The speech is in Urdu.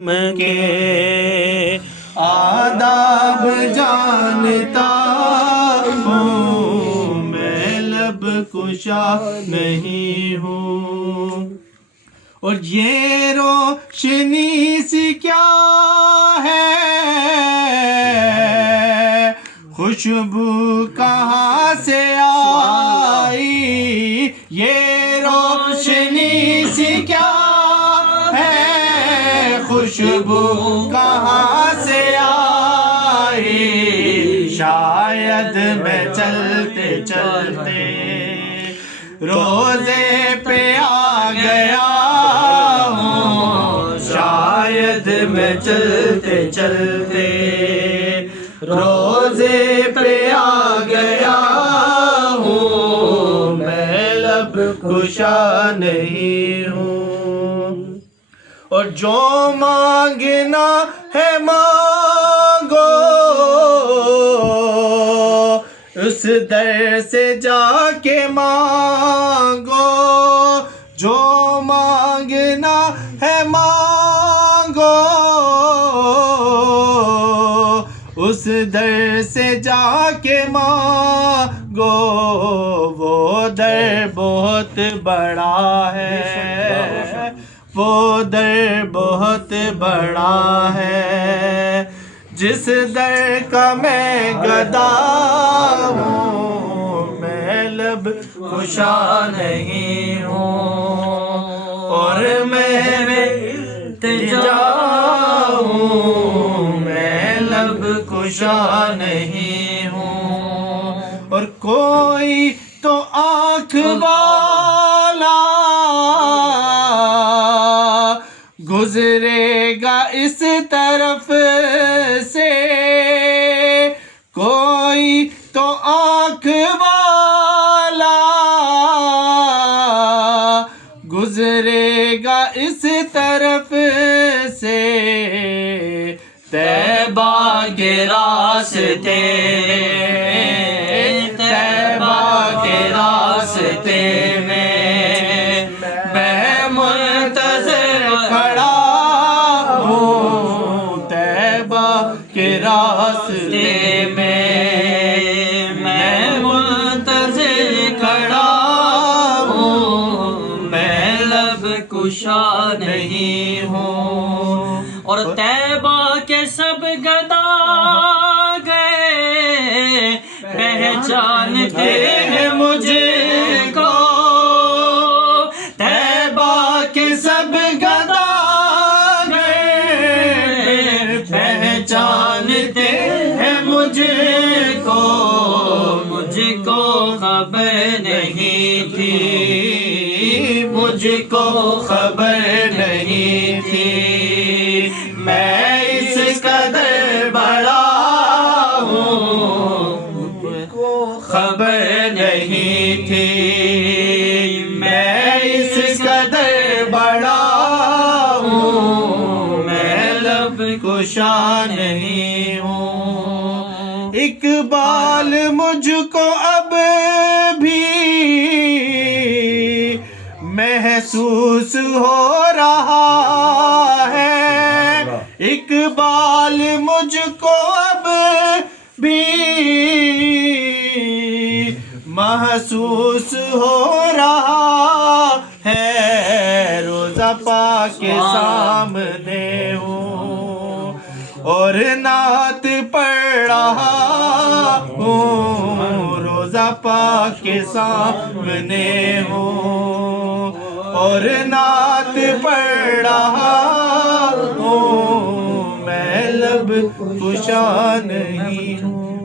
کے آداب جانتا ہوں، میں لب کشا نہیں ہوں، اور یہ روشنی سی کیا ہے، خوشبو کہاں سے آئی، یہ روشنی سی کیا ہے، خوشبو کہاں سے آئی، شاید میں چلتے چلتے روزے پہ آ گیا ہوں، شاید میں چلتے چلتے روزے پہ آ گیا ہوں، میں لب کشا نہیں ہوں، اور جو مانگنا ہے مانگو، اس در سے جا کے مانگو، جو مانگنا ہے مانگو، اس در سے جا کے مانگو، وہ در بہت بڑا ہے، وہ در بہت بڑا ہے، جس در کا میں گدا ہوں، میں لب کشا نہیں ہوں، اور میں التجا ہوں، میں لب کشا نہیں ہوں، اور کوئی تو آنکھ والا گزرے گا اس طرف سے، کوئی تو آنکھ والا گزرے گا اس طرف سے، طیبہ کے راستے، طیبہ کے راستے میں میں منتظر کھڑا ہوں، طیبہ کے راستے میں میں منتظر کھڑا ہوں، میں لب کشا نہیں ہوں، اور طیبہ کے سب گدا گئے، پہچانتے ہیں مجھے کو، طیبہ کے سب گدا گئے، پہچانتے ہیں مجھے کو، مجھ کو خبر نہیں تھی، مجھ کو خبر نہیں تھی، میں اس قدر بڑا ہوں، خبر نہیں تھی، میں اس قدر بڑا ہوں، میں لب کشا نہیں ہوں، اقبال مجھ کو اب بھی محسوس ہو رہا ہے، اقبال مجھ کو اب بھی محسوس ہو رہا ہے، روزہ پاک کے سامنے ہوں، اور نعت پڑھ رہا ہوں، روزہ پاک کے سامنے ہوں، اور نعت پڑھ رہا ہوں، میں لب کشا نہیں ہوں۔